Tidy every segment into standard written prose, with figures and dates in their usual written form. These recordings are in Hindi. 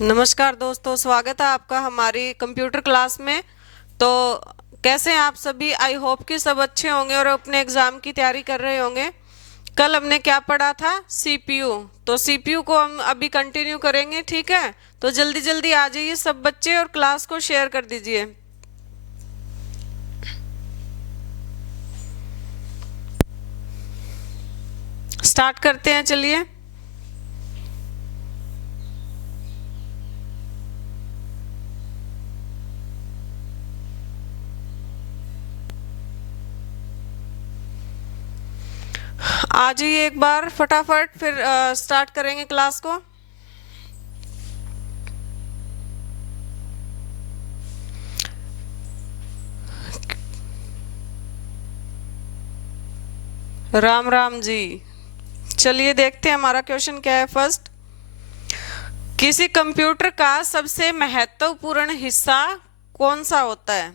नमस्कार दोस्तों, स्वागत है आपका हमारी कंप्यूटर क्लास में। तो कैसे हैं आप सभी? आई होप कि सब अच्छे होंगे और अपने एग्जाम की तैयारी कर रहे होंगे। कल हमने क्या पढ़ा था? सीपीयू। तो सीपीयू को हम अभी कंटिन्यू करेंगे, ठीक है? तो जल्दी जल्दी आ जाइए सब बच्चे और क्लास को शेयर कर दीजिए। स्टार्ट करते हैं, चलिए। आ जाइए एक बार फटाफट, फिर स्टार्ट करेंगे क्लास को। राम राम जी। चलिए देखते हैं हमारा क्वेश्चन क्या है। फर्स्ट, किसी कंप्यूटर का सबसे महत्वपूर्ण हिस्सा कौन सा होता है?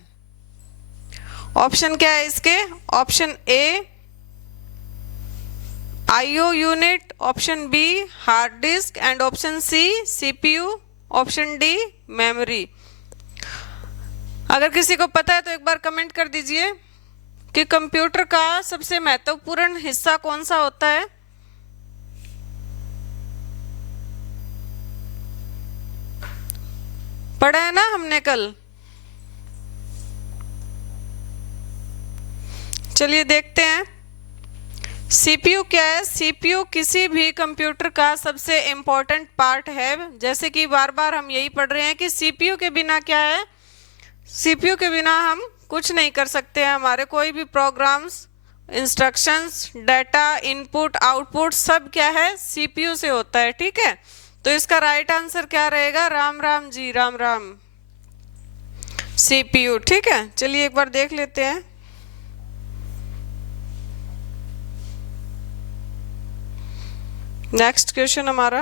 ऑप्शन क्या है इसके? Option A I O unit, option B hard disk and option C CPU, option D memory. अगर किसी को पता है तो एक बार कमेंट कर दीजिए कि कंप्यूटर का सबसे महत्वपूर्ण हिस्सा कौन सा होता है। पढ़ा है ना हमने कल? चलिए देखते हैं। सीपीयू क्या है? सीपीयू किसी भी कंप्यूटर का सबसे इंपॉर्टेंट पार्ट है। जैसे कि बार बार हम यही पढ़ रहे हैं कि सीपीयू के बिना क्या है? सीपीयू के बिना हम कुछ नहीं कर सकते हैं। हमारे कोई भी programs, instructions, data, input, output सब क्या है? सीपीयू से होता है, ठीक है? तो इसका राइट आंसर क्या रहेगा? राम राम जी, राम राम। सीपीयू, ठीक है। चलिए एक बार देख लेते हैं। नेक्स्ट क्वेश्चन हमारा,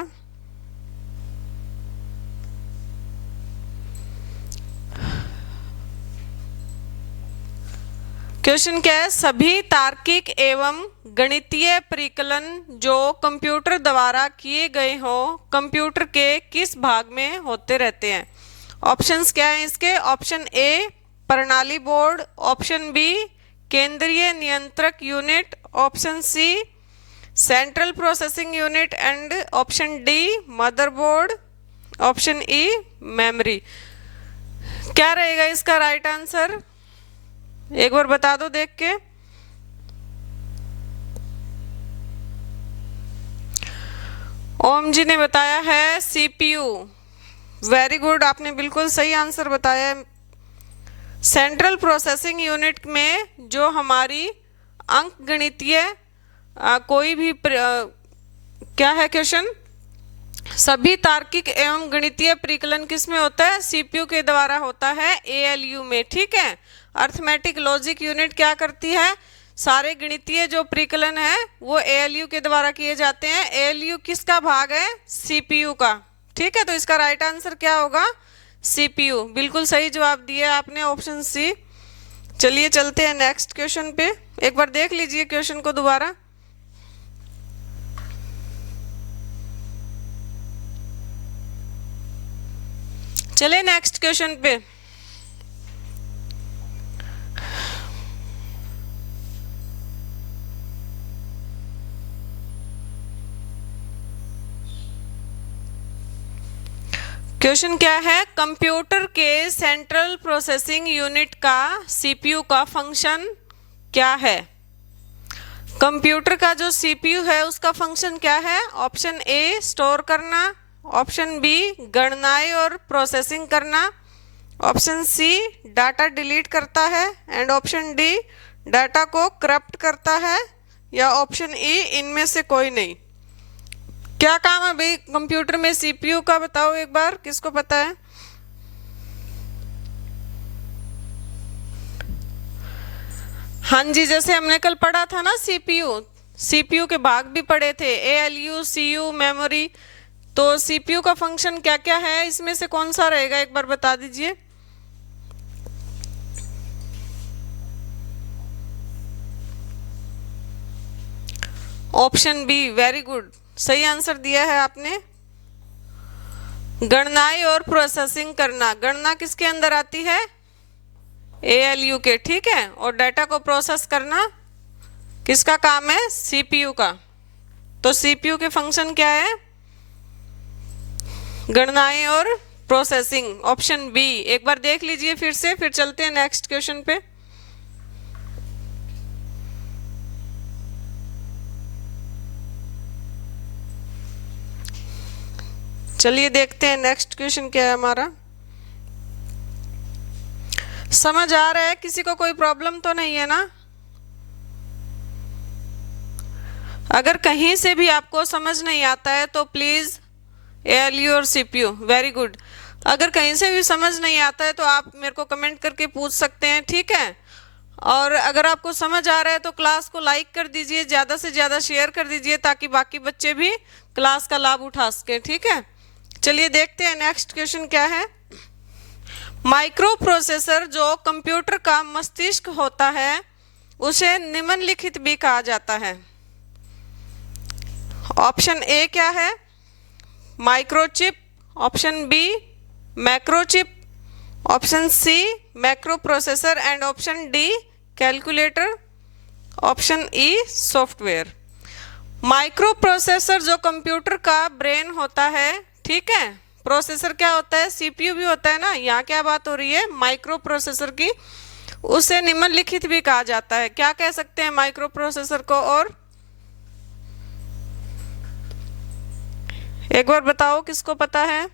क्वेश्चन क्या है? सभी तार्किक एवं गणितीय परिकलन जो कंप्यूटर द्वारा किए गए हो कंप्यूटर के किस भाग में होते रहते हैं? ऑप्शंस क्या है इसके? ऑप्शन ए प्रणाली बोर्ड, ऑप्शन बी केंद्रीय नियंत्रक unit, option C central processing unit and option D motherboard, option E memory. क्या रहेगा इसका राइट आंसर? एक बार बता दो देख के। ओम जी ने बताया है सीपीयू। वेरी गुड, आपने बिल्कुल सही आंसर बताया है। सेंट्रल प्रोसेसिंग यूनिट में जो हमारी अंक गणितीय कोई भी क्या है क्वेश्चन? सभी तार्किक एवं गणितीय परिकलन किस में होता है? सीपीयू के द्वारा होता है, एएलयू में, ठीक है। अर्थमेटिक लॉजिक यूनिट क्या करती है? सारे गणितीय जो परिकलन है वो एएलयू के द्वारा किए जाते हैं। एएलयू किसका भाग है? सीपीयू का, ठीक है। तो इसका राइट आंसर क्या होगा? सीपीयू। बिल्कुल सही जवाब दिया आपने, ऑप्शन सी। चलिए चलते हैं नेक्स्ट क्वेश्चन पे। एक बार देख लीजिए क्वेश्चन को दोबारा। चले नेक्स्ट क्वेश्चन पे। क्वेश्चन क्या है? कंप्यूटर के सेंट्रल प्रोसेसिंग यूनिट का सीपीयू का फंक्शन क्या है? कंप्यूटर का जो सीपीयू है उसका फंक्शन क्या है? ऑप्शन ए स्टोर करना, ऑप्शन बी गणनाएं और प्रोसेसिंग करना, ऑप्शन सी डाटा डिलीट करता है एंड ऑप्शन डी डाटा को करप्ट करता है, या ऑप्शन ई इनमें से कोई नहीं। क्या काम है भाई कंप्यूटर में सीपीयू का? बताओ एक बार, किसको पता है? हाँ जी, जैसे हमने कल पढ़ा था ना सीपीयू, सीपीयू के भाग भी पढ़े थे, एएलयू, सीयू, मेमोरी। तो सीपीयू का फंक्शन क्या क्या है? इसमें से कौन सा रहेगा? एक बार बता दीजिए। ऑप्शन बी, वेरी गुड, सही आंसर दिया है आपने। गणनाएं और प्रोसेसिंग करना, गणना किसके अंदर आती है? ALU के, ठीक है। और डाटा को प्रोसेस करना किसका काम है? CPU का। तो CPU के फंक्शन क्या है? गणनाएं और प्रोसेसिंग, ऑप्शन बी। एक बार देख लीजिए फिर से, फिर चलते हैं नेक्स्ट क्वेश्चन पे। चलिए देखते हैं नेक्स्ट क्वेश्चन क्या है हमारा। समझ आ रहा है? किसी को कोई प्रॉब्लम तो नहीं है ना? अगर कहीं से भी आपको समझ नहीं आता है तो प्लीज ALU और CPU, वेरी गुड। अगर कहीं से भी समझ नहीं आता है तो आप मेरे को कमेंट करके पूछ सकते हैं, ठीक है। और अगर आपको समझ आ रहा है तो क्लास को लाइक कर दीजिए, ज़्यादा से ज़्यादा शेयर कर दीजिए ताकि बाकी बच्चे भी क्लास का लाभ उठा सकें, ठीक है। चलिए देखते हैं नेक्स्ट क्वेश्चन क्या है। माइक्रो प्रोसेसर जो कंप्यूटर का मस्तिष्क होता है उसे निम्नलिखित भी कहा जाता है। ऑप्शन ए क्या है? Microchip, option B macrochip, option C macro processor and option D calculator, option E software. Micro processor जो कंप्यूटर का ब्रेन होता है, ठीक है। प्रोसेसर क्या होता है? CPU भी होता है ना। यहाँ क्या बात हो रही है? माइक्रो प्रोसेसर की। उसे निम्नलिखित भी कहा जाता है। क्या कह सकते हैं माइक्रो प्रोसेसर को? और एक बार बताओ किसको पता है?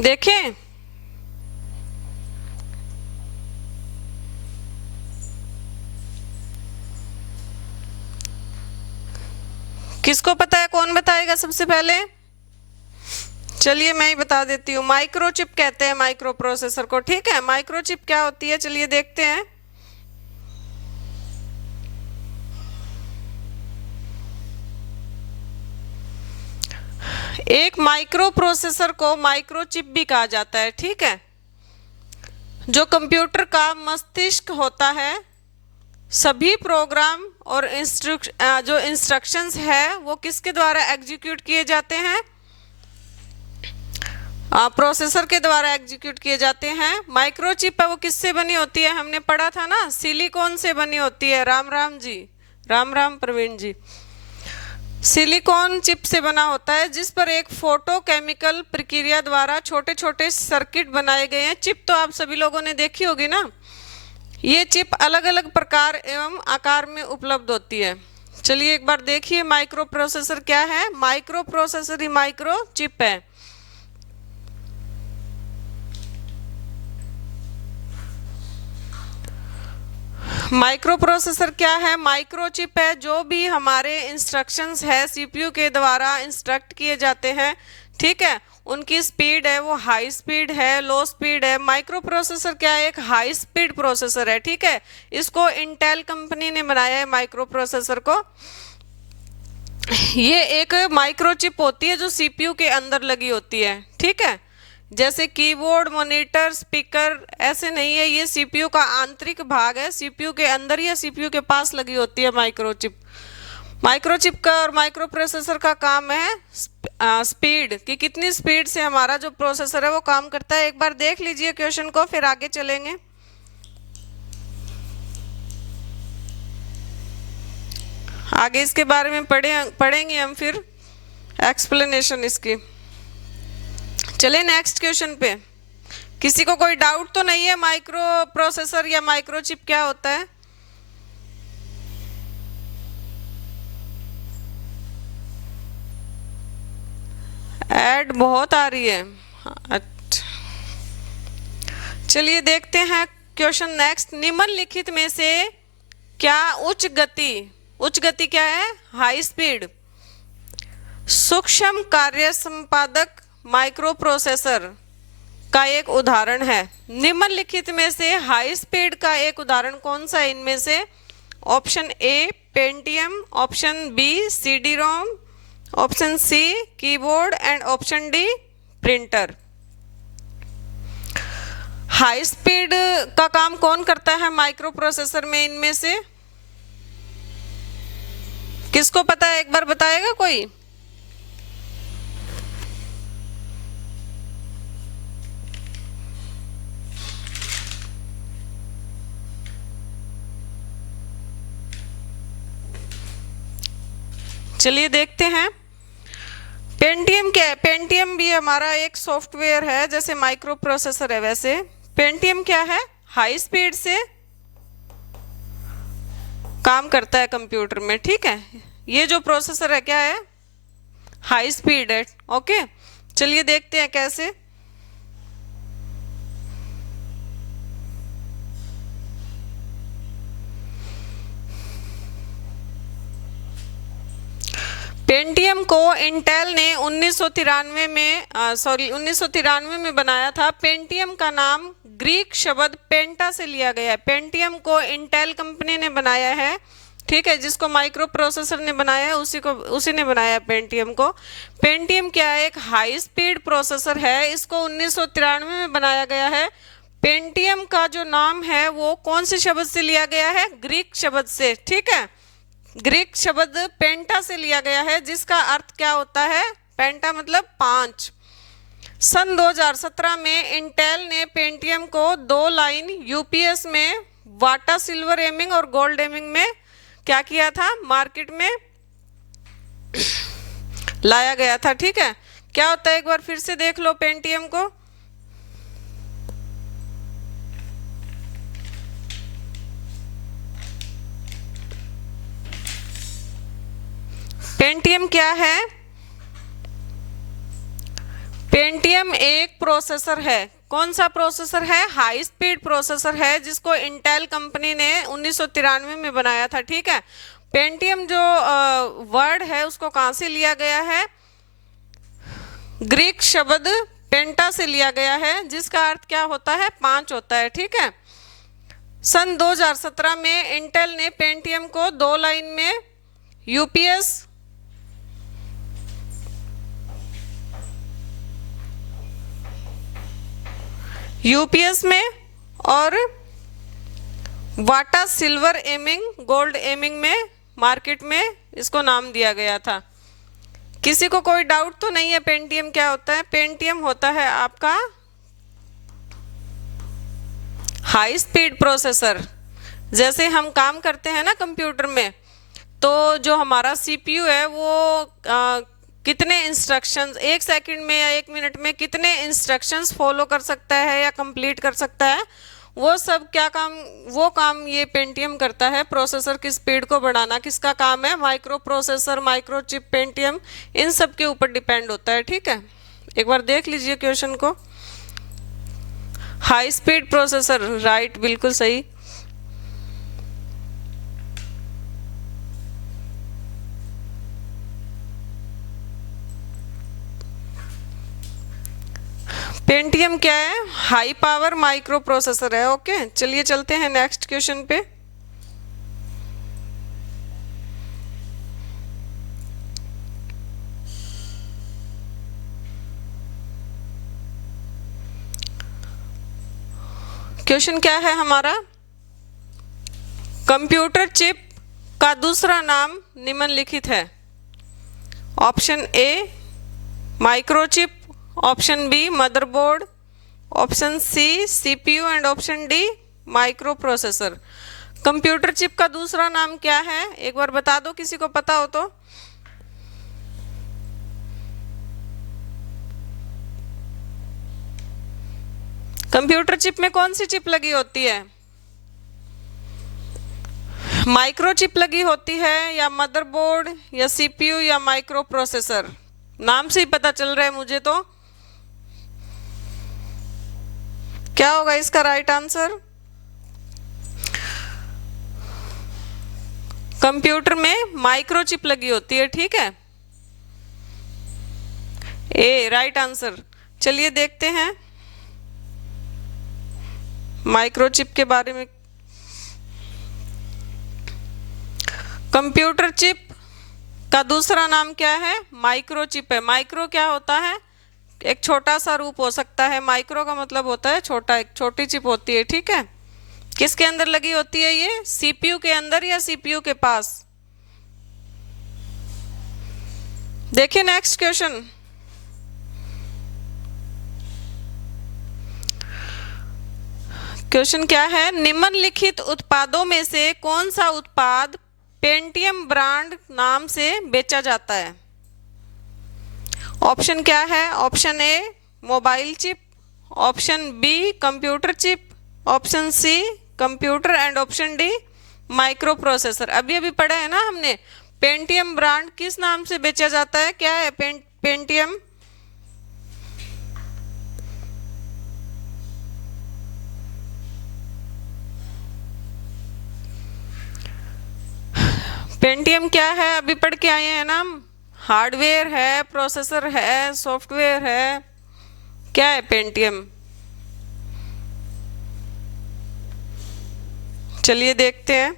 देखें, किसको पता है? कौन बताएगा सबसे पहले? चलिए मैं ही बता देती हूँ। माइक्रोचिप कहते हैं माइक्रो प्रोसेसर को, ठीक है। माइक्रोचिप क्या होती है चलिए देखते हैं। एक माइक्रो प्रोसेसर को माइक्रोचिप भी कहा जाता है, ठीक है। जो कंप्यूटर का मस्तिष्क होता है, सभी प्रोग्राम और जो इंस्ट्रक्शंस है वो किसके द्वारा एग्जीक्यूट किए जाते हैं? प्रोसेसर के द्वारा एग्जीक्यूट किए जाते हैं। माइक्रोचिप है वो किससे बनी होती है? हमने पढ़ा था ना, सिलिकॉन से बनी होती है। राम राम जी, राम राम प्रवीण जी। सिलिकॉन चिप से बना होता है जिस पर एक फोटोकेमिकल प्रक्रिया द्वारा छोटे छोटे सर्किट बनाए गए हैं। चिप तो आप सभी लोगों ने देखी होगी ना। ये चिप अलग अलग प्रकार एवं आकार में उपलब्ध होती है। चलिए एक बार देखिए माइक्रो प्रोसेसर क्या है। माइक्रो प्रोसेसर ही माइक्रो चिप है। माइक्रो प्रोसेसर क्या है? माइक्रोचिप है। जो भी हमारे इंस्ट्रक्शंस है CPU के द्वारा इंस्ट्रक्ट किए जाते हैं, ठीक है। उनकी स्पीड है वो हाई स्पीड है, लो स्पीड है। माइक्रो प्रोसेसर क्या है? एक हाई स्पीड प्रोसेसर है, ठीक है। इसको इंटेल कंपनी ने बनाया है माइक्रो प्रोसेसर को। ये एक माइक्रोचिप होती है जो CPU के अंदर लगी होती है, ठीक है। जैसे कीबोर्ड, मॉनिटर, स्पीकर ऐसे नहीं है। ये CPU का आंतरिक भाग है। CPU के अंदर या CPU के पास लगी होती है माइक्रोचिप। माइक्रोचिप का और माइक्रो प्रोसेसर का काम है स्पीड, कि कितनी स्पीड से हमारा जो प्रोसेसर है वो काम करता है। एक बार देख लीजिए क्वेश्चन को, फिर आगे चलेंगे। आगे इसके बारे में पढ़ेंगे हम, फिर एक्सप्लेनेशन इसकी। चले नेक्स्ट क्वेश्चन पे। किसी को कोई डाउट तो नहीं है माइक्रो प्रोसेसर या माइक्रोचिप क्या होता है? ऐड बहुत आ रही है। अच्छा चलिए देखते हैं क्वेश्चन नेक्स्ट। निम्नलिखित में से क्या उच्च गति क्या है? हाई स्पीड सूक्ष्म कार्य संपादक माइक्रो प्रोसेसर का एक उदाहरण है। निम्नलिखित में से हाई स्पीड का एक उदाहरण कौन सा है इनमें से? Option A Pentium, option B CD-ROM, option C keyboard and option D printer. High speed का काम कौन करता है माइक्रो प्रोसेसर में? इनमें से किसको पता है, एक बार बताएगा कोई? चलिए देखते हैं। पेंटियम क्या है? पेंटियम भी हमारा एक सॉफ्टवेयर है, जैसे माइक्रो प्रोसेसर है वैसे पेंटियम क्या है? हाई स्पीड से काम करता है कंप्यूटर में, ठीक है। ये जो प्रोसेसर है क्या है? हाई स्पीड है। ओके, चलिए देखते हैं कैसे। पेंटियम को इंटेल ने 1993 में बनाया था। पेंटियम का नाम ग्रीक शब्द पेंटा से लिया गया है। पेंटियम को इंटेल कंपनी ने बनाया है, ठीक है। जिसको माइक्रो प्रोसेसर ने बनाया है उसी ने बनाया है पेंटियम को। पेंटियम क्या है? एक हाई स्पीड प्रोसेसर है। इसको 1993 में बनाया गया है। पेंटियम का जो नाम है वो कौन से शब्द से लिया गया है? ग्रीक शब्द से, ठीक है। ग्रीक शब्द पेंटा से लिया गया है, जिसका अर्थ क्या होता है? पेंटा मतलब 5। सन 2017 में इंटेल ने पेंटियम को 2 लाइन यूपीएस में वाटा सिल्वर एमिंग और गोल्ड एमिंग में क्या किया था? मार्केट में लाया गया था, ठीक है। क्या होता है एक बार फिर से देख लो पेंटियम को। पेंटियम क्या है? पेंटियम एक प्रोसेसर है। कौन सा प्रोसेसर है? हाई स्पीड प्रोसेसर है, जिसको इंटेल कंपनी ने 1993 में बनाया था, ठीक है। पेंटियम जो वर्ड है उसको कहां से लिया गया है? ग्रीक शब्द पेंटा से लिया गया है, जिसका अर्थ क्या होता है? 5 होता है, ठीक है। सन 2017 में इंटेल ने पेंटियम को 2 लाइन में यूपीएस में और वाटा सिल्वर एमिंग गोल्ड एमिंग में मार्केट में इसको नाम दिया गया था। किसी को कोई डाउट तो नहीं है पेंटियम क्या होता है? पेंटियम होता है आपका हाई स्पीड प्रोसेसर। जैसे हम काम करते हैं ना कंप्यूटर में, तो जो हमारा सीपीयू है वो कितने इंस्ट्रक्शंस 1 सेकंड में या 1 मिनट में कितने इंस्ट्रक्शंस फॉलो कर सकता है या कंप्लीट कर सकता है, वो सब वो काम ये पेंटियम करता है। प्रोसेसर की स्पीड को बढ़ाना किसका काम है? Micro processor, micro chip, Pentium, इन सब के ऊपर डिपेंड होता है, ठीक है। एक बार देख लीजिए क्वेश्चन को। हाई स्पीड प्रोसेसर, राइट, बिल्कुल सही। पेंटियम क्या है? हाई पावर माइक्रो प्रोसेसर है। ओके, चलिए चलते हैं नेक्स्ट क्वेश्चन पे। क्वेश्चन क्या है हमारा? कंप्यूटर चिप का दूसरा नाम निम्नलिखित है। Option A microchip, option B motherboard, option C CPU and option D microprocessor. Computer chip का दूसरा नाम क्या है? एक बार बता दो किसी को पता हो तो। कंप्यूटर चिप में कौन सी चिप लगी होती है? माइक्रो चिप लगी होती है या मदरबोर्ड या सीपीयू या माइक्रो प्रोसेसर? नाम से ही पता चल रहा है मुझे तो। क्या होगा इसका राइट आंसर? कंप्यूटर में माइक्रो चिप लगी होती है, ठीक है। ए राइट आंसर। चलिए देखते हैं माइक्रोचिप के बारे में। कंप्यूटर चिप का दूसरा नाम क्या है? माइक्रोचिप है। माइक्रो क्या होता है? एक छोटा सा रूप हो सकता है। माइक्रो का मतलब होता है छोटा, एक छोटी चिप होती है, ठीक है। किसके अंदर लगी होती है ये? सीपीयू के अंदर या सीपीयू के पास? देखिए नेक्स्ट क्वेश्चन। क्वेश्चन क्या है? निम्नलिखित उत्पादों में से कौन सा उत्पाद पेंटियम ब्रांड नाम से बेचा जाता है? ऑप्शन क्या है? Option A mobile chip, option B computer chip, option C computer and option D microprocessor. अभी अभी पढ़ा है ना हमने, पेंटियम ब्रांड किस नाम से बेचा जाता है? क्या है पेंटियम? पेंटियम क्या है? अभी पढ़ के आए हैं ना हम। हार्डवेयर है, प्रोसेसर है, सॉफ्टवेयर है, क्या है पेंटियम? चलिए देखते हैं।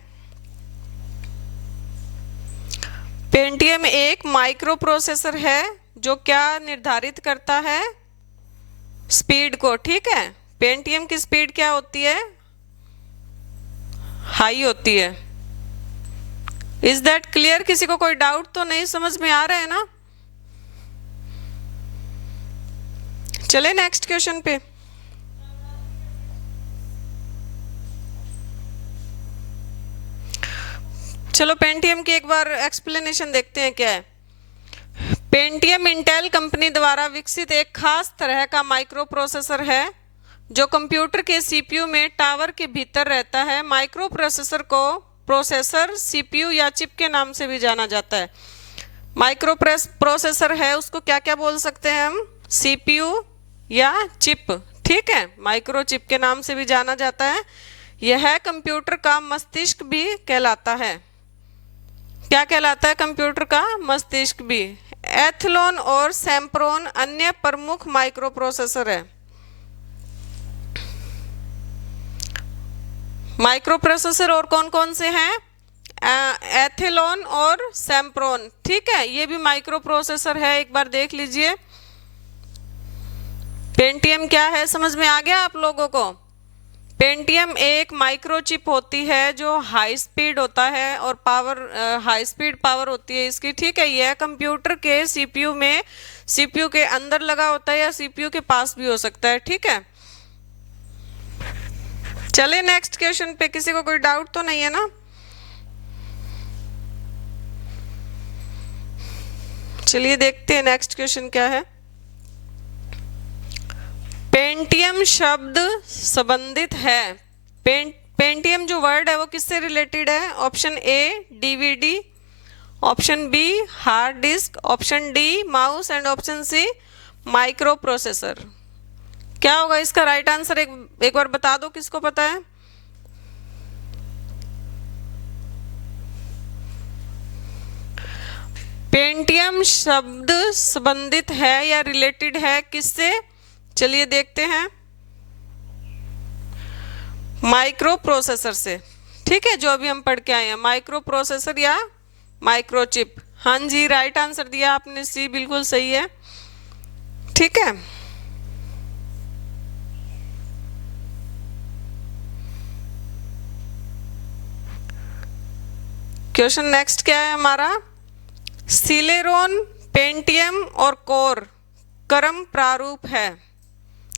पेंटियम एक माइक्रो प्रोसेसर है जो क्या निर्धारित करता है? स्पीड को, ठीक है। पेंटियम की स्पीड क्या होती है? हाई होती है। Is that clear? किसी को कोई डाउट तो नहीं, समझ में आ रहा है ना? चले नेक्स्ट क्वेश्चन पे। चलो पेंटियम की एक बार एक्सप्लेनेशन देखते हैं क्या है। पेंटियम इंटेल कंपनी द्वारा विकसित एक खास तरह का माइक्रो प्रोसेसर है जो कंप्यूटर के सीपीयू में टावर के भीतर रहता है। माइक्रो प्रोसेसर को प्रोसेसर, सीपीयू या चिप के नाम से भी जाना जाता है। माइक्रो प्रोसेसर है उसको क्या क्या बोल सकते हैं हम? सीपीयू या चिप, ठीक है। माइक्रो चिप के नाम से भी जाना जाता है। यह कंप्यूटर का मस्तिष्क भी कहलाता है। क्या कहलाता है? कंप्यूटर का मस्तिष्क भी। एथलोन और सैम्प्रोन अन्य प्रमुख माइक्रो प्रोसेसर है। माइक्रो प्रोसेसर और कौन कौन से हैं? एथेलॉन और सैम्प्रोन, ठीक है। ये भी माइक्रो प्रोसेसर है, एक बार देख लीजिए। पेंटियम क्या है समझ में आ गया आप लोगों को? पेंटियम एक माइक्रो चिप होती है जो हाई स्पीड होता है और पावर, हाई स्पीड पावर होती है इसकी, ठीक है। यह कंप्यूटर के सीपीयू में, सीपीयू के अंदर लगा होता है या सीपीयू के पास भी हो सकता है, ठीक है। चले नेक्स्ट क्वेश्चन पे। किसी को कोई डाउट तो नहीं है ना? चलिए देखते हैं नेक्स्ट क्वेश्चन क्या है। पेंटियम शब्द संबंधित है। पेंटियम जो वर्ड है वो किससे रिलेटेड है? Option A DVD, option B hard disk, option D mouse and option C microprocessor. क्या होगा इसका राइट आंसर? एक बार बता दो, किसको पता है? पेंटियम शब्द संबंधित है या रिलेटेड है किससे? चलिए देखते हैं। माइक्रो प्रोसेसर से, ठीक है। जो अभी हम पढ़ के आए हैं, माइक्रो प्रोसेसर या माइक्रो चिप। हाँ जी, राइट आंसर दिया आपने, सी बिल्कुल सही है, ठीक है। क्वेश्चन नेक्स्ट क्या है हमारा? सिलेरॉन, पेंटियम और कोर क्रम प्रारूप है।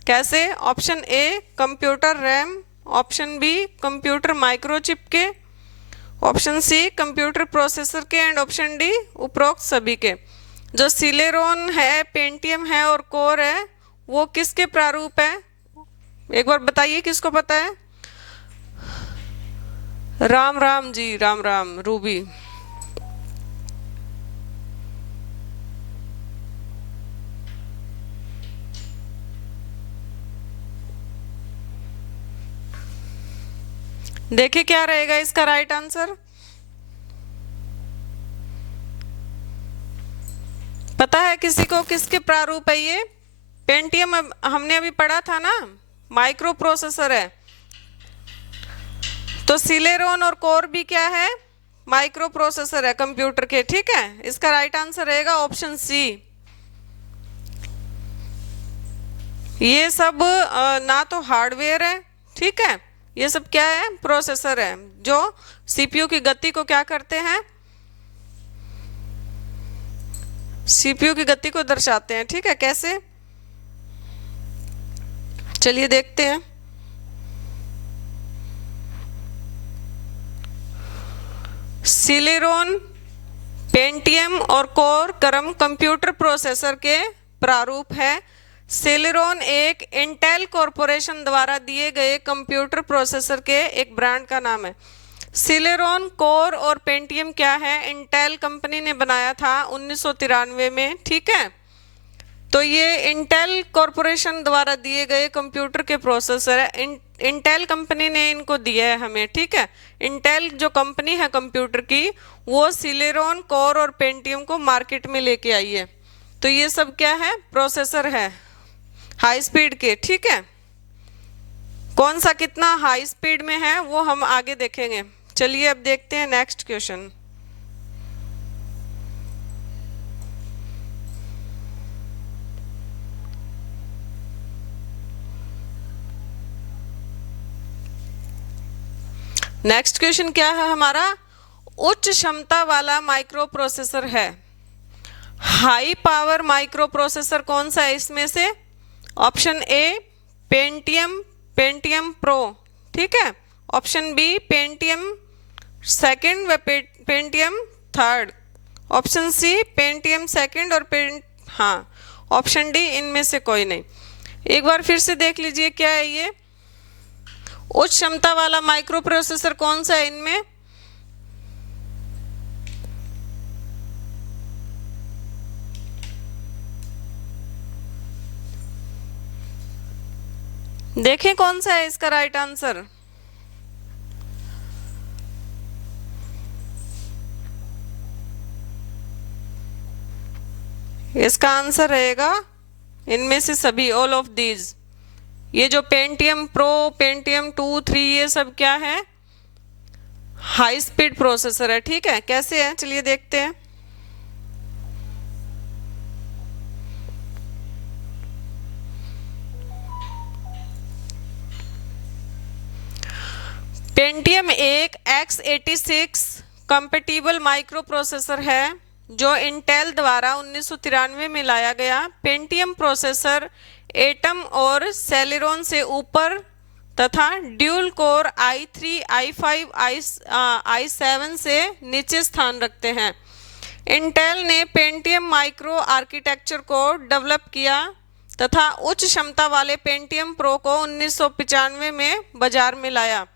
कैसे? Option A computer RAM, option B computer microchip के, ऑप्शन सी कंप्यूटर प्रोसेसर के एंड ऑप्शन डी उपरोक्त सभी के। जो सिलेरॉन है, पेंटियम है और कोर है, वो किसके प्रारूप है? एक बार बताइए, किसको पता है? राम राम जी, राम राम रूबी। देखिए क्या रहेगा इसका राइट आंसर? पता है किसी को किसके प्रारूप है ये? पेंटियम हमने अभी पढ़ा था ना, माइक्रो प्रोसेसर है। तो सिलेरॉन और कोर भी क्या है? माइक्रो प्रोसेसर है कंप्यूटर के, ठीक है। इसका राइट आंसर रहेगा ऑप्शन सी। ये सब ना तो हार्डवेयर है, ठीक है, ये सब क्या है, प्रोसेसर है, जो सीपीयू की गति को क्या करते हैं, सीपीयू की गति को दर्शाते हैं, ठीक है। कैसे, चलिए देखते हैं। सिलेरॉन, पेंटियम और कोर क्रम कंप्यूटर प्रोसेसर के प्रारूप है। सेलेरॉन एक इंटेल कॉरपोरेशन द्वारा दिए गए कंप्यूटर प्रोसेसर के एक ब्रांड का नाम है। सिलेरॉन, कोर और पेंटियम क्या है, इंटेल कंपनी ने बनाया था 1993 में, ठीक है। तो ये इंटेल कॉरपोरेशन द्वारा दिए गए कंप्यूटर के प्रोसेसर है, इंटेल कंपनी ने इनको दिया है हमें, ठीक है। इंटेल जो कंपनी है कंप्यूटर की, वो सिलेरॉन, कोर और पेंटियम को मार्केट में लेके आई है। तो ये सब क्या है, प्रोसेसर है हाई स्पीड के, ठीक है। कौन सा कितना हाई स्पीड में है वो हम आगे देखेंगे। चलिए अब देखते हैं नेक्स्ट क्वेश्चन। नेक्स्ट क्वेश्चन क्या है हमारा, उच्च क्षमता वाला माइक्रो प्रोसेसर है। हाई पावर माइक्रो प्रोसेसर कौन सा है इसमें से, option A Pentium, Pentium Pro, ठीक है। ऑप्शन बी पेंटियम सेकंड व Pentium third. Option C Pentium second और हाँ, ऑप्शन डी इनमें से कोई नहीं। एक बार फिर से देख लीजिए क्या है ये, उच्च क्षमता वाला माइक्रो प्रोसेसर कौन सा है इनमें, देखें कौन सा है इसका राइट आंसर। इसका आंसर रहेगा इनमें से सभी, ऑल ऑफ दीज। ये जो पेंटियम प्रो, पेंटियम 2, 3 ये सब क्या है, हाई स्पीड प्रोसेसर है, ठीक है। कैसे है चलिए देखते हैं। पेंटियम एक x86 कंपेटिबल माइक्रो प्रोसेसर है जो इंटेल द्वारा 1993 में लाया गया। पेंटियम प्रोसेसर एटम और सेलेरॉन से ऊपर तथा dual core i3, i5, i7 से नीचे स्थान रखते हैं। इंटेल ने पेंटियम माइक्रो आर्किटेक्चर को डेवलप किया तथा उच्च क्षमता वाले पेंटियम प्रो को 1995 में बाजार में लाया।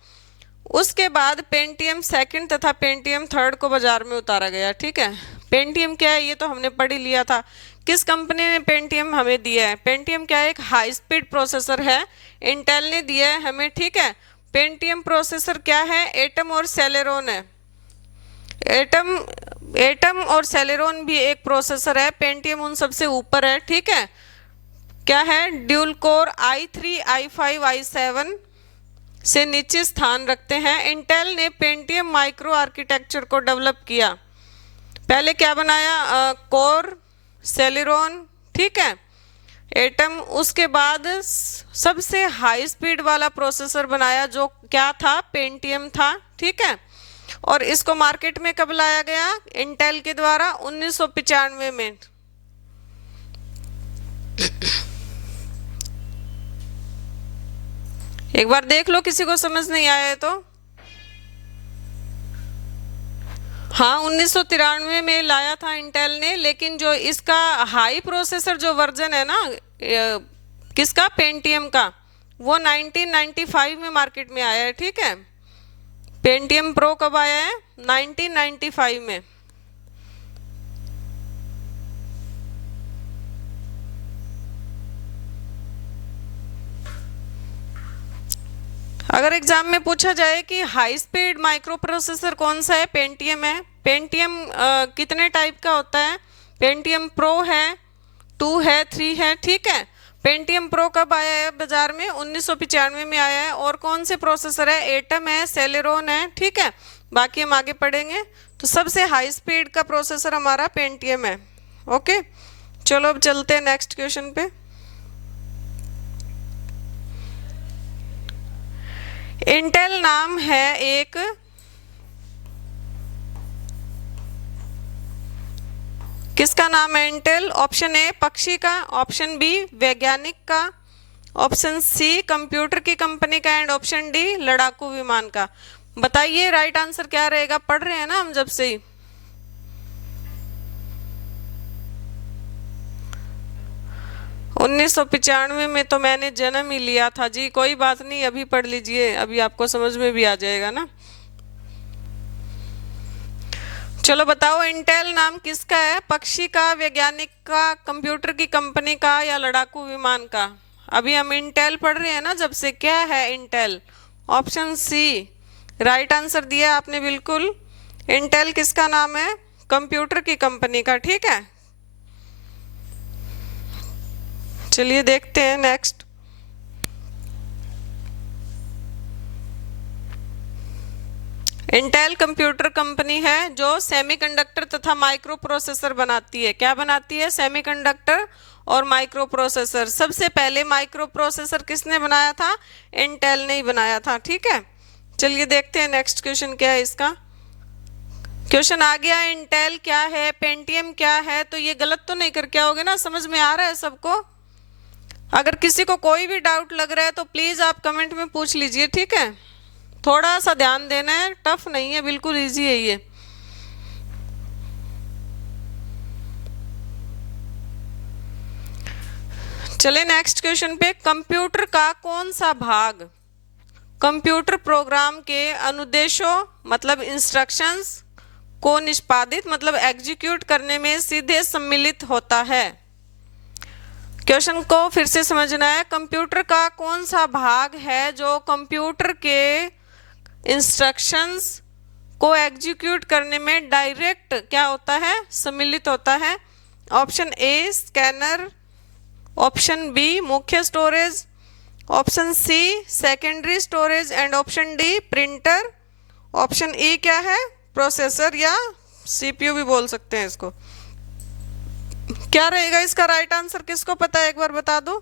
उसके बाद पेंटियम सेकंड तथा पेंटियम थर्ड को बाजार में उतारा गया, ठीक है। पेंटियम क्या है ये तो हमने पढ़ ही लिया था। किस कंपनी ने पेंटियम हमें दिया है, पेंटियम क्या है, एक हाई स्पीड प्रोसेसर है, इंटेल ने दिया है हमें, ठीक है। पेंटियम प्रोसेसर क्या है, एटम और सेलेरॉन है। एटम और सेलेरॉन भी एक प्रोसेसर है, पेंटियम उन सबसे ऊपर है, ठीक है। क्या है, dual core i3, i5, i7 से नीचे स्थान रखते हैं। इंटेल ने पेंटियम माइक्रो आर्किटेक्चर को डेवलप किया। पहले क्या बनाया, कोर, सेलेरॉन, ठीक है, एटम। उसके बाद सबसे हाई स्पीड वाला प्रोसेसर बनाया जो क्या था, पेंटियम था, ठीक है। और इसको मार्केट में कब लाया गया, इंटेल के द्वारा 1995 में। एक बार देख लो किसी को समझ नहीं आया है तो। हाँ 1993 में लाया था इंटेल ने, लेकिन जो इसका हाई प्रोसेसर जो वर्जन है ना किसका, पेंटियम का, वो 1995 में मार्केट में आया है, ठीक है। पेंटियम प्रो कब आया है, 1995 में। अगर एग्जाम में पूछा जाए कि हाई स्पीड माइक्रो प्रोसेसर कौन सा है, पेंटियम है। पेंटियम कितने टाइप का होता है, पेंटियम प्रो है, 2 है, 3 है, ठीक है। पेंटियम प्रो कब आया है बाजार में, 1995 में आया है। और कौन से प्रोसेसर है, एटम है, सेलेरॉन है, ठीक है। बाकी हम आगे पढ़ेंगे। तो सबसे हाई स्पीड का प्रोसेसर हमारा पेंटियम है, ओके। चलो अब चलते हैं नेक्स्ट क्वेश्चन पे। इंटेल नाम है एक किसका नाम है इंटेल? ऑप्शन ए पक्षी का, ऑप्शन बी वैज्ञानिक का, ऑप्शन सी कंप्यूटर की कंपनी का एंड ऑप्शन डी लड़ाकू विमान का। बताइए राइट आंसर क्या रहेगा? पढ़ रहे हैं ना हम जब से ही। उन्नीस में तो मैंने जन्म ही लिया था जी। कोई बात नहीं, अभी पढ़ लीजिए, अभी आपको समझ में भी आ जाएगा ना। चलो बताओ, इंटेल नाम किसका है? पक्षी का, वैज्ञानिक का, कंप्यूटर की कंपनी का या लड़ाकू विमान का? अभी हम इंटेल पढ़ रहे हैं ना जब से। क्या है Intel? Option C right answer दिया आपने बिल्कुल। इंटेल किसका नाम है? कंप्यूटर की कंपनी का। ठीक है, चलिए देखते हैं नेक्स्ट। इंटेल कंप्यूटर कंपनी है जो सेमीकंडक्टर तथा माइक्रो प्रोसेसर बनाती है। क्या बनाती है? सेमीकंडक्टर और माइक्रो प्रोसेसर। सबसे पहले माइक्रो प्रोसेसर किसने बनाया था? इंटेल ने ही बनाया था। ठीक है, चलिए देखते हैं नेक्स्ट क्वेश्चन क्या है इसका। क्वेश्चन आ गया, इंटेल क्या है, पेंटियम क्या है। तो ये गलत तो नहीं करके आओगे ना? समझ में आ रहा है सबको? अगर किसी को कोई भी डाउट लग रहा है तो प्लीज आप कमेंट में पूछ लीजिए। ठीक है, थोड़ा सा ध्यान देना है, टफ नहीं है, बिल्कुल इजी है ये। चले नेक्स्ट क्वेश्चन पे। कंप्यूटर का कौन सा भाग कंप्यूटर प्रोग्राम के अनुदेशों मतलब इंस्ट्रक्शंस को निष्पादित मतलब एग्जीक्यूट करने में सीधे सम्मिलित होता है? क्वेश्चन को फिर से समझना है। कंप्यूटर का कौन सा भाग है जो कंप्यूटर के इंस्ट्रक्शंस को एग्जीक्यूट करने में डायरेक्ट क्या होता है? सम्मिलित होता है। Option A scanner, option B मुख्य storage, option C secondary storage and option D printer, option E क्या है? प्रोसेसर या सीपीयू भी बोल सकते हैं इसको। क्या रहेगा इसका राइट आंसर? किसको पता है? एक बार बता दो।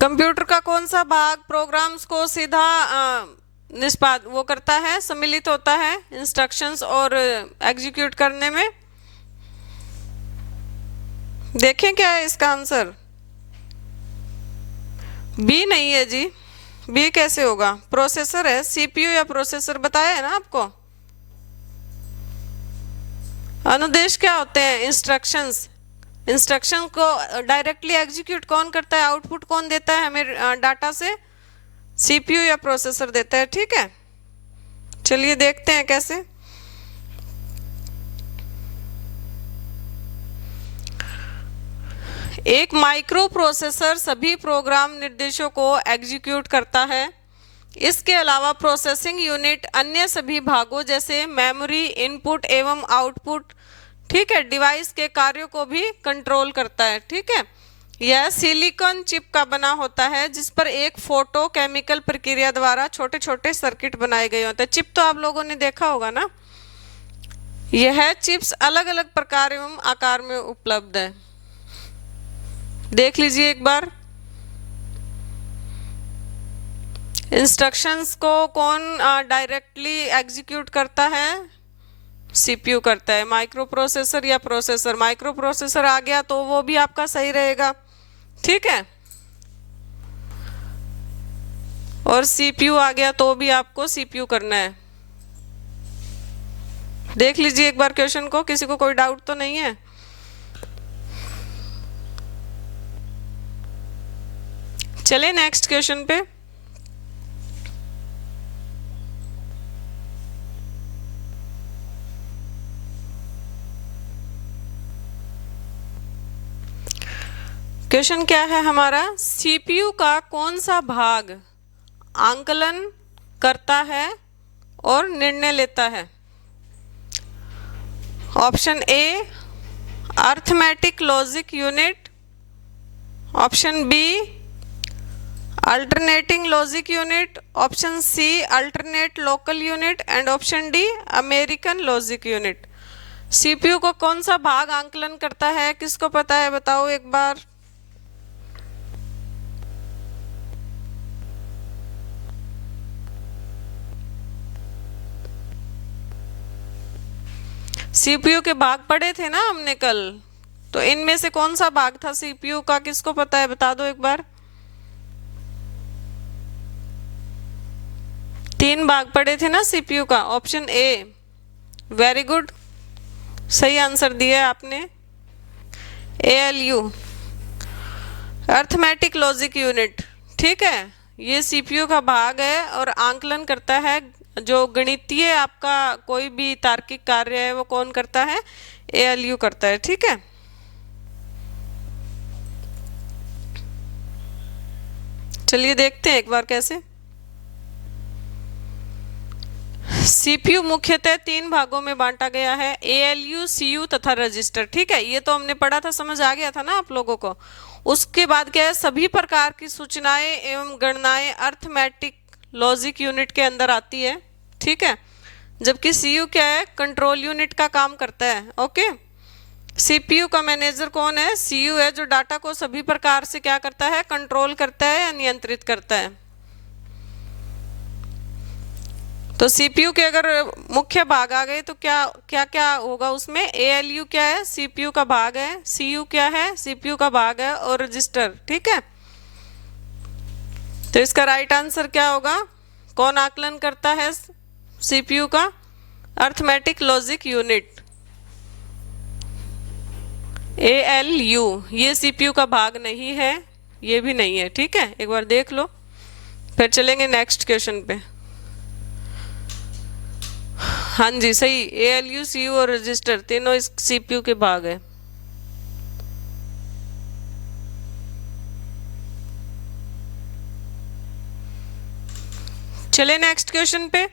कंप्यूटर का कौन सा भाग प्रोग्राम्स को सीधा निष्पाद वो करता है, सम्मिलित होता है इंस्ट्रक्शंस और एग्जीक्यूट करने में? देखें क्या है इसका आंसर। बी नहीं है जी, बी कैसे होगा? प्रोसेसर है, सीपीयू या प्रोसेसर बताया है ना आपको। अनुदेश क्या होते हैं? इंस्ट्रक्शंस। इंस्ट्रक्शन को डायरेक्टली एग्जीक्यूट कौन करता है? आउटपुट कौन देता है हमें डाटा से? सीपीयू या प्रोसेसर देता है। ठीक है, चलिए देखते हैं कैसे। एक माइक्रो प्रोसेसर सभी प्रोग्राम निर्देशों को एग्जीक्यूट करता है। इसके अलावा प्रोसेसिंग यूनिट अन्य सभी भागों जैसे मेमोरी, इनपुट एवं आउटपुट, ठीक है, डिवाइस के कार्यों को भी कंट्रोल करता है। ठीक है, यह सिलिकॉन चिप का बना होता है जिस पर एक फोटो केमिकल प्रक्रिया द्वारा छोटे छोटे सर्किट बनाए गए होते हैं। चिप तो आप लोगों ने देखा होगा ना। यह चिप्स अलग अलग प्रकार एवं आकार में उपलब्ध है। देख लीजिए एक बार। इंस्ट्रक्शंस को कौन डायरेक्टली एग्जीक्यूट करता है? सीपीयू करता है। माइक्रो प्रोसेसर या प्रोसेसर? माइक्रो प्रोसेसर आ गया तो वो भी आपका सही रहेगा। ठीक है, और सीपीयू आ गया तो भी आपको सीपीयू करना है। देख लीजिए एक बार क्वेश्चन को, किसी को कोई डाउट तो नहीं है? चले नेक्स्ट क्वेश्चन पे। क्वेश्चन क्या है हमारा? सीपीयू का कौन सा भाग आंकलन करता है और निर्णय लेता है? Option A arithmetic logic unit, option B alternating logic unit, option C alternate local unit and option D American logic unit. CPU को कौन सा भाग आंकलन करता है, किसको पता है बताओ एक बार। सीपीयू के भाग पढ़े थे ना हमने कल, तो इनमें से कौन सा भाग था सीपीयू का, किसको पता है बता दो एक बार। 3 भाग पढ़े थे ना सीपीयू का, ऑप्शन ए। वेरी गुड, सही आंसर दिया आपने। एएलयू अर्थमेटिक लॉजिक यूनिट, ठीक है, ये सीपीयू का भाग है और आंकलन करता है। जो गणितीय आपका कोई भी तार्किक कार्य है वो कौन करता है, एएलयू करता है, ठीक है। चलिए देखते हैं एक बार कैसे। सीपीयू मुख्यतः 3 भागों में बांटा गया है, एएलयू, सीयू तथा रजिस्टर, ठीक है। ये तो हमने पढ़ा था, समझ आ गया था ना आप लोगों को। उसके बाद क्या है, सभी प्रकार की सूचनाएं एवं गणनाएं अर्थमेटिक लॉजिक यूनिट के अंदर आती है, ठीक है। जबकि सीयू क्या है, कंट्रोल यूनिट का काम करता है, ओके। सीपीयू का मैनेजर कौन है, सीयू है, जो डाटा को सभी प्रकार से क्या करता है, कंट्रोल करता है या नियंत्रित करता है। तो सीपीयू के अगर मुख्य भाग आ गए तो क्या क्या क्या होगा उसमें, एएलयू क्या है, सीपीयू का भाग है, सीयू क्या है, सीपीयू का भाग है, और रजिस्टर, ठीक है। तो इसका राइट आंसर क्या होगा, कौन आकलन करता है सीपीयू का, अर्थमेटिक लॉजिक यूनिट, एएलयू। ये सीपीयू का भाग नहीं है, ये भी नहीं है, ठीक है। एक बार देख लो, फिर चलेंगे नेक्स्ट क्वेश्चन पे। हाँ जी सही, एएलयू, सीयू और रजिस्टर तीनों इस सीपीयू के भाग है। चले नेक्स्ट क्वेश्चन पे।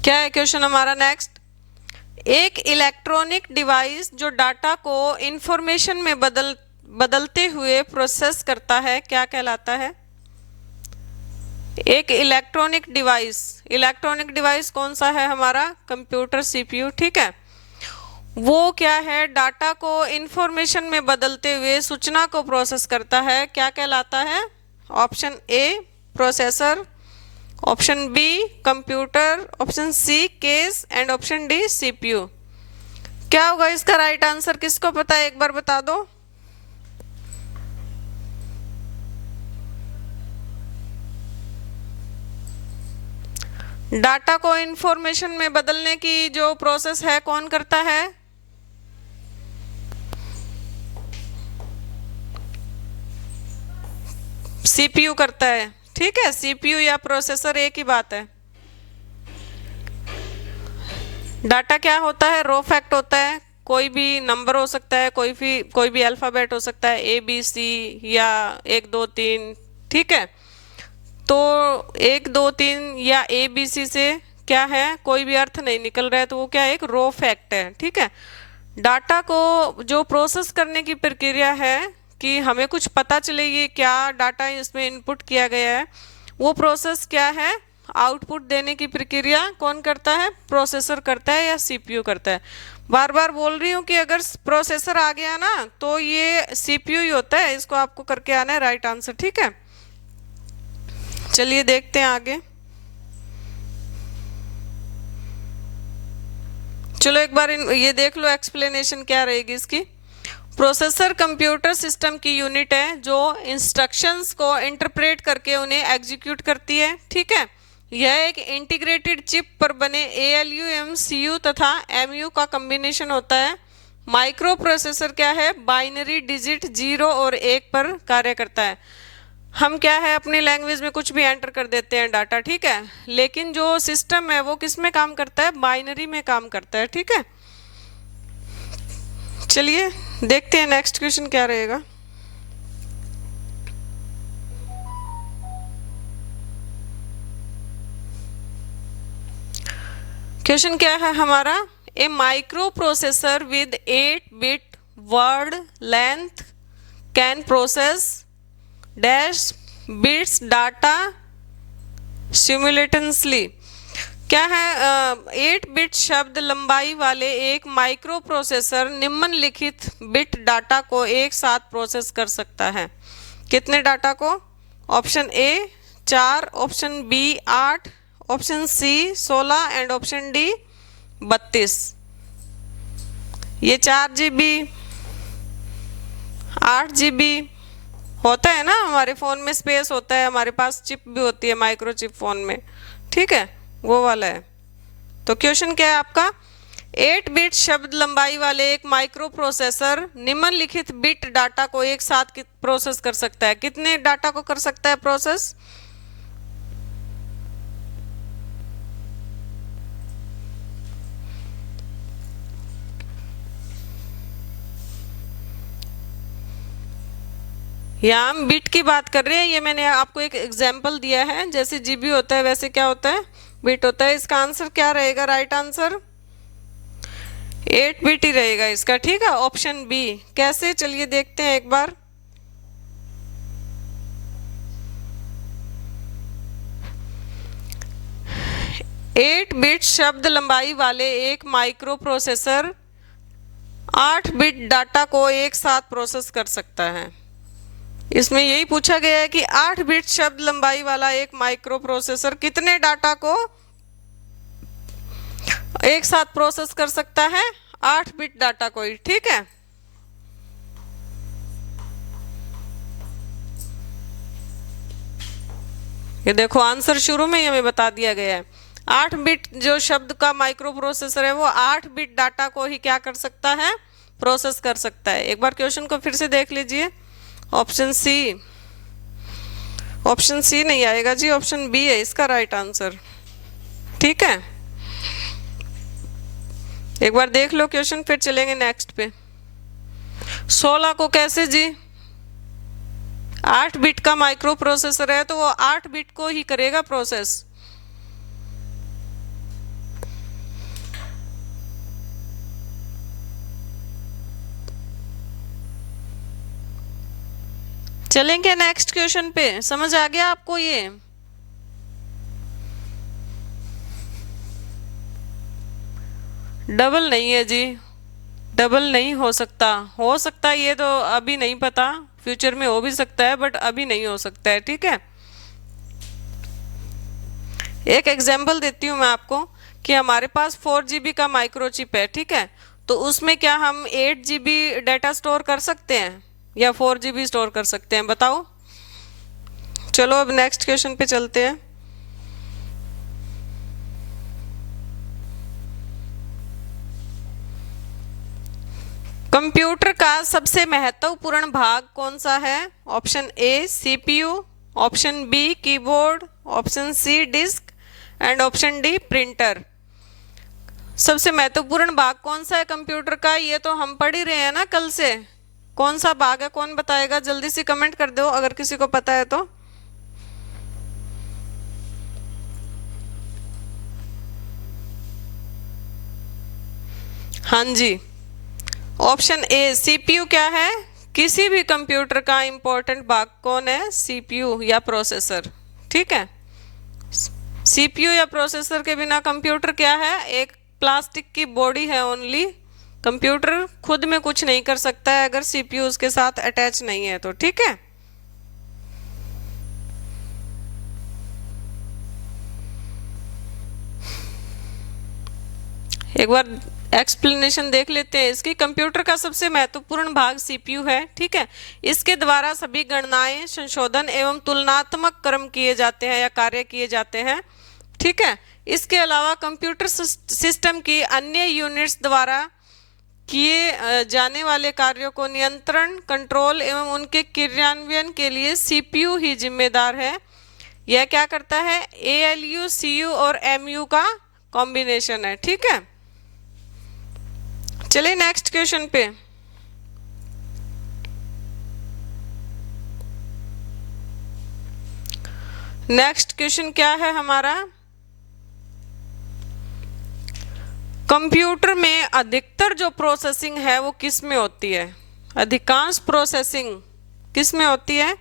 क्या है क्वेश्चन हमारा नेक्स्ट। एक इलेक्ट्रॉनिक डिवाइस जो डाटा को इंफॉर्मेशन में बदलते हुए प्रोसेस करता है क्या कहलाता है। एक इलेक्ट्रॉनिक डिवाइस कौन सा है हमारा, कंप्यूटर, सीपीयू, ठीक है। वो क्या है, डाटा को इंफॉर्मेशन में बदलते हुए सूचना को प्रोसेस करता है, क्या कहलाता है। Option A processor, option B computer, option C case and option D CPU. क्या होगा इसका राइट आंसर, किसको पता है एक बार बता दो। डाटा को इंफॉर्मेशन में बदलने की जो प्रोसेस है कौन करता है, सीपीयू करता है, ठीक है। सीपीयू या प्रोसेसर एक ही बात है। डाटा क्या होता है, रो फैक्ट होता है, कोई भी नंबर हो सकता है, कोई भी अल्फाबेट हो सकता है, ए बी सी या 1 2 3, ठीक है। तो 1 2 3 या ए बी सी से क्या है, कोई भी अर्थ नहीं निकल रहा है, तो वो क्या है, एक रो फैक्ट है, ठीक है। डाटा को जो प्रोसेस करने की प्रक्रिया है कि हमें कुछ पता चले ये क्या डाटा इसमें इनपुट किया गया है, वो प्रोसेस क्या है, आउटपुट देने की प्रक्रिया कौन करता है, प्रोसेसर करता है या सीपीयू करता है। बार बार बोल रही हूँ कि अगर प्रोसेसर आ गया ना तो ये सीपीयू ही होता है, इसको आपको करके आना है राइट आंसर, ठीक है। चलिए देखते हैं आगे। चलो एक बार ये देख लो एक्सप्लेनेशन क्या रहेगी इसकी। प्रोसेसर कंप्यूटर सिस्टम की यूनिट है जो इंस्ट्रक्शंस को इंटरप्रेट करके उन्हें एग्जीक्यूट करती है, ठीक है। यह एक इंटीग्रेटेड चिप पर बने एएलयू एवं सीयू तथा एमयू का कॉम्बिनेशन होता है। माइक्रो प्रोसेसर क्या है, बाइनरी डिजिट 0 और 1 पर कार्य करता है। हम क्या है अपनी लैंग्वेज में कुछ भी एंटर कर देते हैं डाटा, ठीक है, लेकिन जो सिस्टम है वो किस में काम करता है, बाइनरी में काम करता है, ठीक है। चलिए देखते हैं नेक्स्ट क्वेश्चन क्या रहेगा। क्वेश्चन क्या है हमारा, A micro processor with 8 bit word length can process dash bits data simultaneously। क्या है? 8 बिट शब्द लंबाई वाले एक माइक्रो प्रोसेसर निम्नलिखित बिट डाटा को एक साथ प्रोसेस कर सकता है। कितने डाटा को? Option A 4, option B 8, option C 16 and option D 32। ये 4 GB 8 GB होता है ना, हमारे फ़ोन में स्पेस होता है, हमारे पास चिप भी होती है माइक्रो चिप फ़ोन में, ठीक है, वो वाला है। तो क्वेश्चन क्या है आपका? 8 बिट शब्द लंबाई वाले एक माइक्रो प्रोसेसर निम्नलिखित बिट डाटा को एक साथ प्रोसेस कर सकता है। कितने डाटा को कर सकता है प्रोसेस? यहाँ हम बिट की बात कर रहे हैं, ये मैंने आपको एक एग्जाम्पल दिया है, जैसे जीबी होता है वैसे क्या होता है? बिट होता है। इसका आंसर क्या रहेगा? राइट आंसर 8 बिट ही रहेगा इसका, ठीक है, ऑप्शन बी। कैसे? चलिए देखते हैं एक बार। एट बिट शब्द लंबाई वाले एक माइक्रो प्रोसेसर 8 बिट डाटा को एक साथ प्रोसेस कर सकता है। इसमें यही पूछा गया है कि 8 बिट शब्द लंबाई वाला एक माइक्रो प्रोसेसर कितने डाटा को एक साथ प्रोसेस कर सकता है? 8 बिट डाटा को ही, ठीक है। ये देखो आंसर शुरू में ही हमें बता दिया गया है। 8 बिट जो शब्द का माइक्रो प्रोसेसर है वो 8 बिट डाटा को ही क्या कर सकता है? प्रोसेस कर सकता है। एक बार क्वेश्चन को फिर से देख लीजिए। ऑप्शन सी नहीं आएगा जी, ऑप्शन बी है इसका राइट आंसर, ठीक है। एक बार देख लो क्वेश्चन, फिर चलेंगे नेक्स्ट पे। 16 को कैसे जी? 8 बिट का माइक्रो प्रोसेसर है तो वो 8 बिट को ही करेगा प्रोसेस। चलेंगे नेक्स्ट क्वेश्चन पे। समझ आ गया आपको? ये डबल नहीं है जी, डबल नहीं हो सकता। हो सकता है ये तो अभी नहीं पता, फ्यूचर में हो भी सकता है, बट अभी नहीं हो सकता है, ठीक है। एक एग्जांपल देती हूँ मैं आपको कि हमारे पास 4 GB का माइक्रो चिप है, ठीक है, तो उसमें क्या हम 8 GB डाटा स्टोर कर सकते हैं या 4 GB स्टोर कर सकते हैं? बताओ। चलो अब नेक्स्ट क्वेश्चन पे चलते हैं। कंप्यूटर का सबसे महत्वपूर्ण भाग कौन सा है? Option A CPU, option B keyboard, option C disk and option D printer. सबसे महत्वपूर्ण भाग कौन सा है कंप्यूटर का? ये तो हम पढ़ ही रहे हैं ना कल से। कौन सा भाग है? कौन बताएगा? जल्दी से कमेंट कर दो अगर किसी को पता है तो। हाँ जी, ऑप्शन ए CPU क्या है? किसी भी कंप्यूटर का इंपॉर्टेंट भाग कौन है? CPU या प्रोसेसर, ठीक है। CPU या प्रोसेसर के बिना कंप्यूटर क्या है? एक प्लास्टिक की बॉडी है ओनली। कंप्यूटर खुद में कुछ नहीं कर सकता है अगर CPU उसके साथ अटैच नहीं है तो, ठीक है। एक बार एक्सप्लेनेशन देख लेते हैं इसकी। कंप्यूटर का सबसे महत्वपूर्ण भाग CPU है, ठीक है। इसके द्वारा सभी गणनाएं, संशोधन एवं तुलनात्मक कर्म किए जाते हैं या कार्य किए जाते हैं, ठीक है। इसके अलावा कंप्यूटर सिस्टम की अन्य यूनिट्स द्वारा किए जाने वाले कार्यों को नियंत्रण, कंट्रोल एवं उनके क्रियान्वयन के लिए CPU ही जिम्मेदार है। यह क्या करता है? ALU, CU और MU का कॉम्बिनेशन है, ठीक है। चलिए नेक्स्ट क्वेश्चन पे। नेक्स्ट क्वेश्चन क्या है हमारा? कंप्यूटर में अधिकतर जो प्रोसेसिंग है वो किस में होती है? अधिकांश प्रोसेसिंग किस में होती है?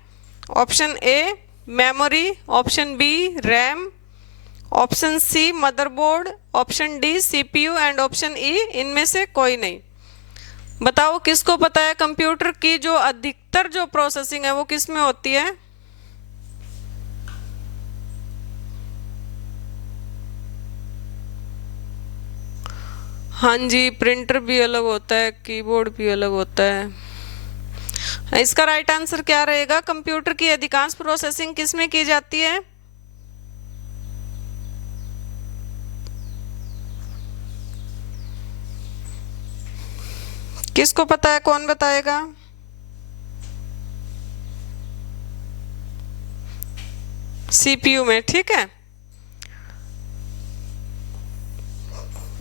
Option A memory, option B RAM, option C motherboard, option D CPU and option E इनमें से कोई नहीं। बताओ किसको पता है कंप्यूटर की जो अधिकतर जो प्रोसेसिंग है वो किस में होती है? हाँ जी, प्रिंटर भी अलग होता है, कीबोर्ड भी अलग होता है। इसका राइट आंसर क्या रहेगा? कंप्यूटर की अधिकांश प्रोसेसिंग किस में की जाती है? किसको पता है? कौन बताएगा? सीपीयू में। ठीक है,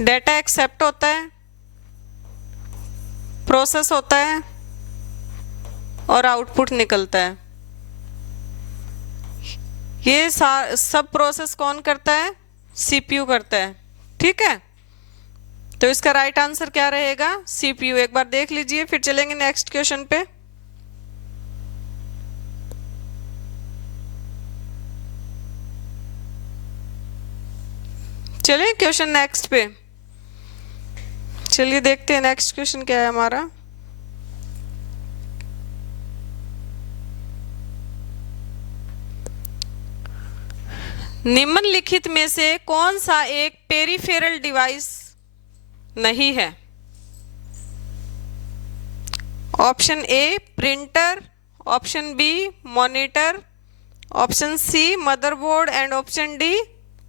डेटा एक्सेप्ट होता है, प्रोसेस होता है और आउटपुट निकलता है। ये सब प्रोसेस कौन करता है? सीपीयू करता है। ठीक है, तो इसका राइट आंसर क्या रहेगा? सीपीयू। एक बार देख लीजिए, फिर चलेंगे नेक्स्ट क्वेश्चन पे। चलिए क्वेश्चन नेक्स्ट पे, चलिए देखते हैं नेक्स्ट क्वेश्चन क्या है हमारा। निम्नलिखित में से कौन सा एक पेरिफेरल डिवाइस नहीं है? Option A printer, option B monitor, option C motherboard and option D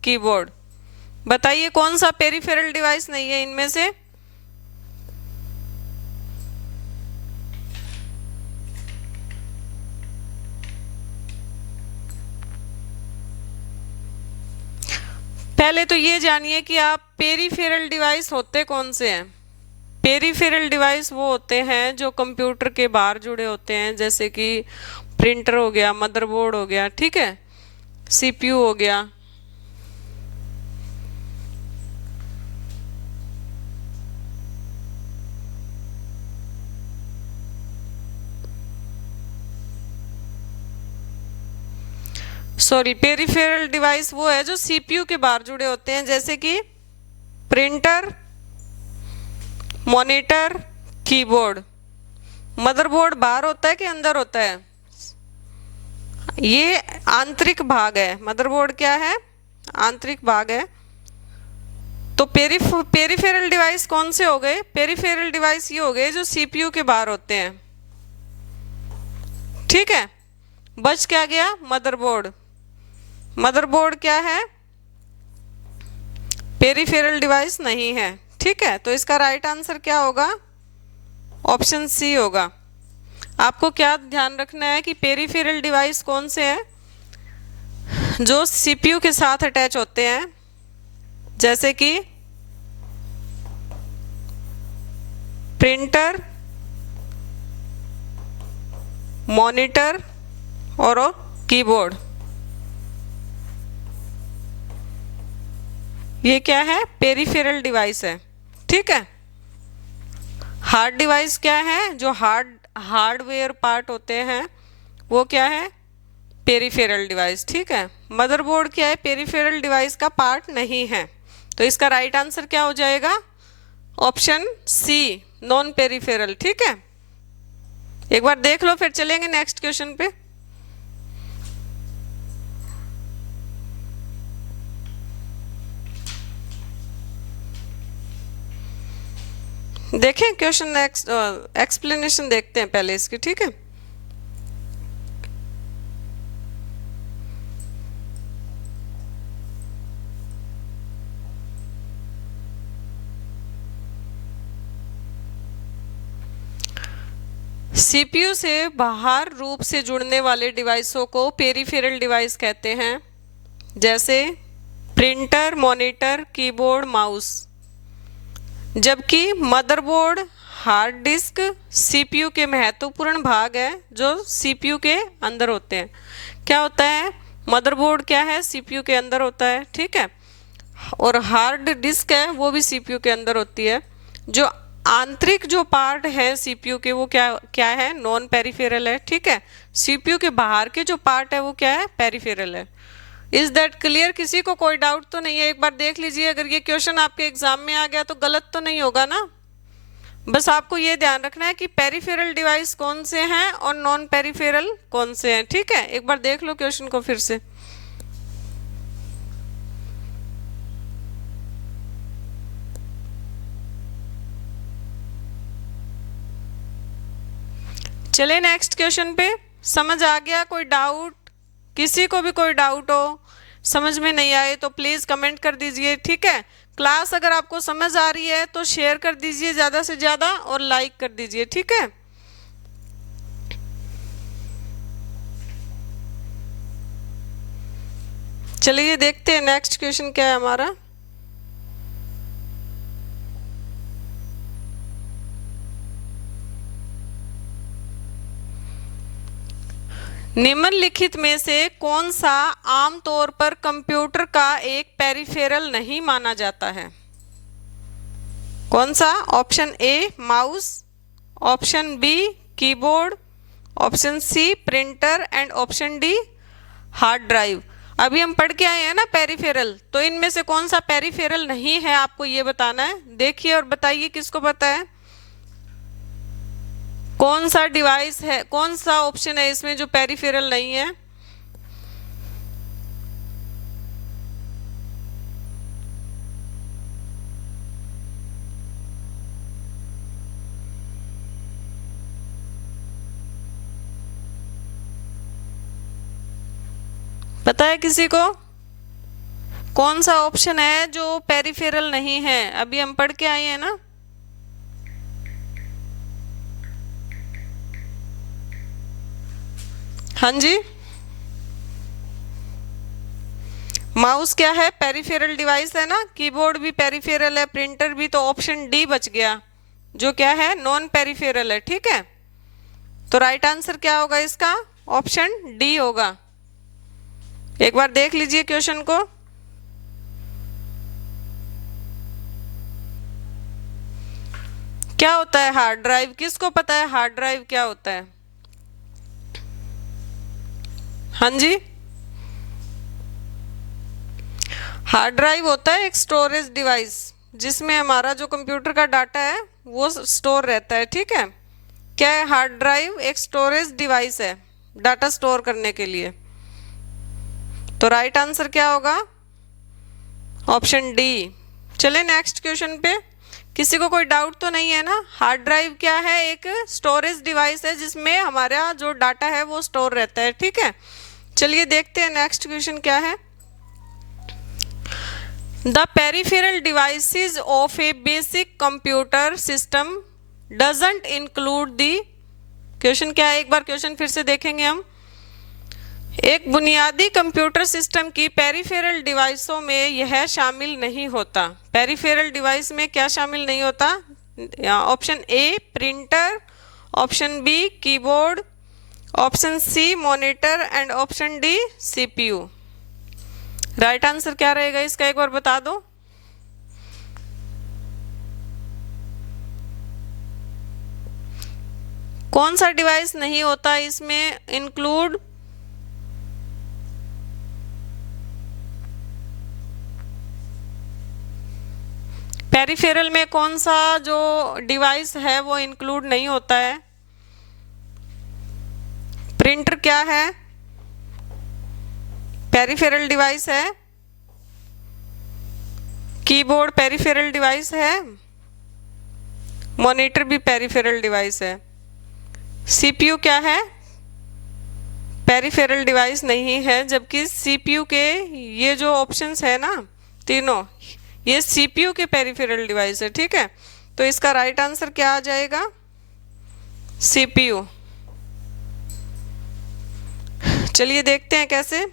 keyboard. बताइए कौन सा पेरिफेरल डिवाइस नहीं है इनमें से? पहले तो ये जानिए कि आप पेरिफेरल डिवाइस होते कौन से हैं। पेरिफेरल डिवाइस वो होते हैं जो कंप्यूटर के बाहर जुड़े होते हैं, जैसे कि प्रिंटर हो गया, मदरबोर्ड हो गया, ठीक है, सीपीयू हो गया। सॉरी, पेरिफेरल डिवाइस वो है जो सीपीयू के बाहर जुड़े होते हैं, जैसे कि प्रिंटर, मॉनिटर, कीबोर्ड। मदरबोर्ड बाहर होता है कि अंदर होता है? ये आंतरिक भाग है। मदरबोर्ड क्या है? आंतरिक भाग है। तो पेरिफेरल डिवाइस कौन से हो गए? पेरिफेरल डिवाइस ये हो गए जो सीपीयू के बाहर होते हैं। ठीक है, बच क्या गया? मदरबोर्ड। मदरबोर्ड क्या है? पेरिफेरल डिवाइस नहीं है। ठीक है, तो इसका राइट आंसर क्या होगा? ऑप्शन सी होगा। आपको क्या ध्यान रखना है कि पेरिफेरल डिवाइस कौन से हैं? जो सीपीयू के साथ अटैच होते हैं, जैसे कि प्रिंटर, मॉनिटर और कीबोर्ड। ये क्या है? पेरिफेरल डिवाइस है। ठीक है, हार्ड डिवाइस क्या है? जो हार्डवेयर पार्ट होते हैं वो क्या है? Peripheral device. ठीक है, मदरबोर्ड क्या है? पेरिफेरल डिवाइस का पार्ट नहीं है। तो इसका राइट आंसर क्या हो जाएगा? Option C, non peripheral. ठीक है, एक बार देख लो, फिर चलेंगे नेक्स्ट क्वेश्चन पे। देखें क्वेश्चन, नेक्स्ट एक्सप्लेनेशन देखते हैं पहले इसकी। ठीक है, सीपीयू से बाहर रूप से जुड़ने वाले डिवाइसों को पेरिफेरल डिवाइस कहते हैं, जैसे प्रिंटर, मॉनिटर, कीबोर्ड, माउस। जबकि मदरबोर्ड, हार्ड डिस्क सीपीयू के महत्वपूर्ण भाग है जो सीपीयू के अंदर होते हैं। क्या होता है? मदरबोर्ड क्या है? सीपीयू के अंदर होता है। ठीक है, और हार्ड डिस्क है वो भी सीपीयू के अंदर होती है। जो आंतरिक जो पार्ट है सीपीयू के वो क्या क्या है, नॉन पेरिफेरल है, ठीक है। सीपीयू के बाहर के जो पार्ट है वो क्या है, पेरिफेरल है। Is that clear? किसी को कोई डाउट तो नहीं है? एक बार देख लीजिए, अगर ये क्वेश्चन आपके एग्जाम में आ गया तो गलत तो नहीं होगा ना। बस आपको ये ध्यान रखना है कि पेरिफेरल डिवाइस कौन से हैं और नॉन पेरिफेरल कौन से हैं, ठीक है। एक बार देख लो क्वेश्चन को फिर से। चले नेक्स्ट क्वेश्चन पे। समझ आ गया? कोई डाउट? किसी को भी कोई डाउट हो, समझ में नहीं आए तो प्लीज कमेंट कर दीजिए, ठीक है। क्लास अगर आपको समझ आ रही है तो शेयर कर दीजिए ज़्यादा से ज़्यादा और लाइक कर दीजिए, ठीक है। चलिए देखते हैं नेक्स्ट क्वेश्चन क्या है हमारा। निम्नलिखित में से कौन सा आमतौर पर कंप्यूटर का एक पेरिफेरल नहीं माना जाता है? कौन सा? Option A mouse, option B keyboard, option C printer and option D hard drive. अभी हम पढ़ के आए हैं ना पेरिफेरल, तो इनमें से कौन सा पेरिफेरल नहीं है आपको ये बताना है। देखिए और बताइए किसको पता है कौन सा डिवाइस है, कौन सा ऑप्शन है इसमें जो पेरिफेरल नहीं है। पता है किसी को कौन सा ऑप्शन है जो पेरिफेरल नहीं है? अभी हम पढ़ के आए हैं ना। हाँ जी, माउस क्या है? पेरिफेरल डिवाइस है ना। कीबोर्ड भी पेरिफेरल है, प्रिंटर भी, तो ऑप्शन डी बच गया जो क्या है, नॉन पेरिफेरल है, ठीक है। तो राइट आंसर क्या होगा इसका? ऑप्शन डी होगा। एक बार देख लीजिए क्वेश्चन को। क्या होता है हार्ड ड्राइव? किसको पता है हार्ड ड्राइव क्या होता है? हाँ जी, हार्ड ड्राइव होता है एक स्टोरेज डिवाइस जिसमें हमारा जो कंप्यूटर का डाटा है वो स्टोर रहता है, ठीक है। क्या है हार्ड ड्राइव? एक स्टोरेज डिवाइस है डाटा स्टोर करने के लिए। तो राइट आंसर क्या होगा? Option D. चले नेक्स्ट क्वेश्चन पे। किसी को कोई डाउट तो नहीं है ना? हार्ड ड्राइव क्या है? एक स्टोरेज डिवाइस है जिसमें हमारा जो डाटा है वो स्टोर रहता है, ठीक है। चलिए देखते हैं नेक्स्ट क्वेश्चन क्या है। The peripheral devices of a basic computer system doesn't include the, question क्या है? एक बार क्वेश्चन फिर से देखेंगे हम। एक बुनियादी कंप्यूटर सिस्टम की पेरिफेरल डिवाइसों में यह शामिल नहीं होता। पेरिफेरल डिवाइस में क्या शामिल नहीं होता? Option A printer, option B keyboard, option C monitor and option D CPU. Right answer क्या रहेगा इसका? एक बार बता दो। कौन सा डिवाइस नहीं होता इसमें इंक्लूड? पेरिफेरल में कौन सा जो डिवाइस है वो इंक्लूड नहीं होता है? प्रिंटर क्या है? पेरिफेरल डिवाइस है। कीबोर्ड पेरिफेरल डिवाइस है। मॉनिटर भी पेरिफेरल डिवाइस है। सीपीयू क्या है? पेरिफेरल डिवाइस नहीं है, जबकि सीपीयू के ये जो ऑप्शंस है ना तीनों, ये सीपीयू के पेरिफेरल डिवाइस है, ठीक है। तो इसका राइट आंसर क्या आ जाएगा? सीपीयू। चलिए देखते हैं कैसे।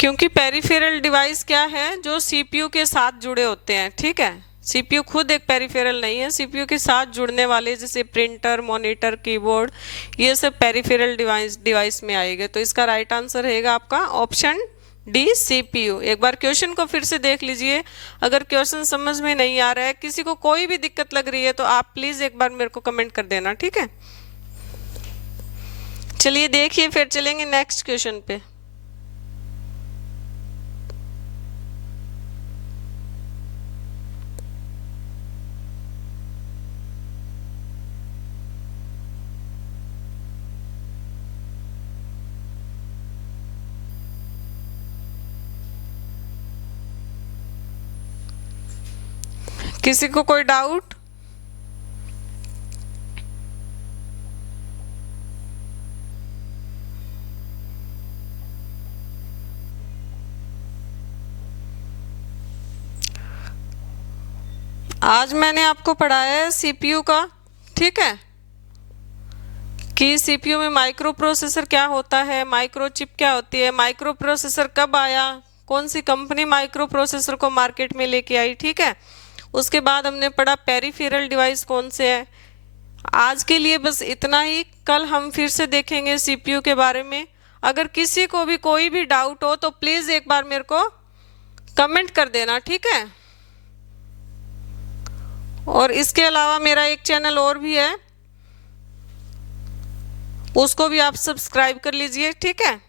क्योंकि पेरिफेरल डिवाइस क्या है? जो सीपीयू के साथ जुड़े होते हैं, ठीक है। सीपीयू खुद एक पेरिफेरल नहीं है, सीपीयू के साथ जुड़ने वाले जैसे प्रिंटर, मॉनिटर, कीबोर्ड, ये सब पेरिफेरल डिवाइस में आएगा। तो इसका राइट आंसर रहेगा आपका ऑप्शन डी, सीपीयू। एक बार क्वेश्चन को फिर से देख लीजिए, अगर क्वेश्चन समझ में नहीं आ रहा है, किसी को कोई भी दिक्कत लग रही है तो आप प्लीज एक बार मेरे को कमेंट कर देना, ठीक है। चलिए देखिए, फिर चलेंगे नेक्स्ट क्वेश्चन पे। किसी को कोई डाउट? आज मैंने आपको पढ़ाया है सीपीयू का, ठीक है, कि सीपीयू में माइक्रो प्रोसेसर क्या होता है, माइक्रो चिप क्या होती है, माइक्रो प्रोसेसर कब आया, कौन सी कंपनी माइक्रो प्रोसेसर को मार्केट में लेके आई, ठीक है। उसके बाद हमने पढ़ा पेरिफेरल डिवाइस कौन से है। आज के लिए बस इतना ही, कल हम फिर से देखेंगे सीपीयू के बारे में। अगर किसी को भी कोई भी डाउट हो तो प्लीज एक बार मेरे को कमेंट कर देना, ठीक है। और इसके अलावा मेरा एक चैनल और भी है, उसको भी आप सब्सक्राइब कर लीजिए, ठीक है।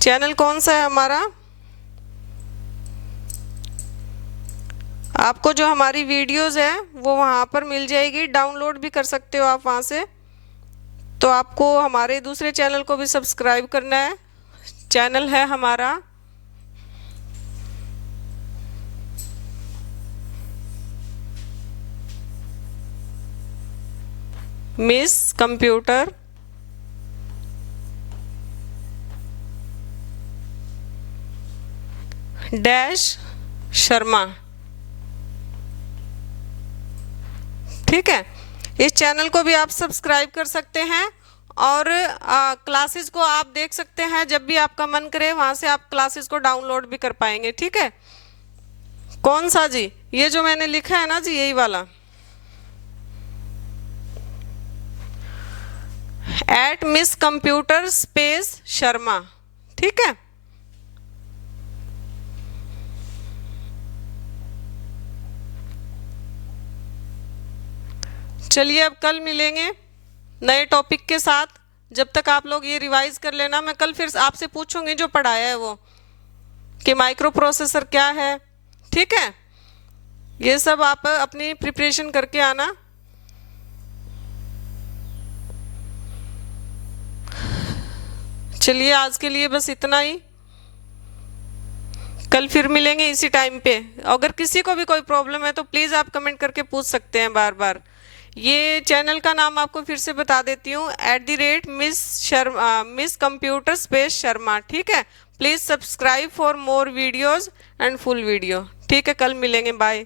चैनल कौन सा है हमारा? आपको जो हमारी वीडियोस है वो वहाँ पर मिल जाएगी, डाउनलोड भी कर सकते हो आप वहाँ से। तो आपको हमारे दूसरे चैनल को भी सब्सक्राइब करना है। चैनल है हमारा मिस कंप्यूटर डैश शर्मा, ठीक है। इस चैनल को भी आप सब्सक्राइब कर सकते हैं और क्लासेस को आप देख सकते हैं, जब भी आपका मन करे वहां से आप क्लासेस को डाउनलोड भी कर पाएंगे, ठीक है। कौन सा जी? ये जो मैंने लिखा है ना जी, यही वाला, at miss computer space Sharma, ठीक है। चलिए अब कल मिलेंगे नए टॉपिक के साथ। जब तक आप लोग ये रिवाइज कर लेना, मैं कल फिर आपसे पूछूंगी जो पढ़ाया है वो, कि माइक्रो प्रोसेसर क्या है, ठीक है। ये सब आप अपनी प्रिपरेशन करके आना। चलिए आज के लिए बस इतना ही, कल फिर मिलेंगे इसी टाइम पे। अगर किसी को भी कोई प्रॉब्लम है तो प्लीज़ आप कमेंट करके पूछ सकते हैं बार बार। ये चैनल का नाम आपको फिर से बता देती हूँ, @मिस कंप्यूटर स्पेस शर्मा, ठीक है। Please subscribe for more videos and full video, ठीक है। कल मिलेंगे, बाय।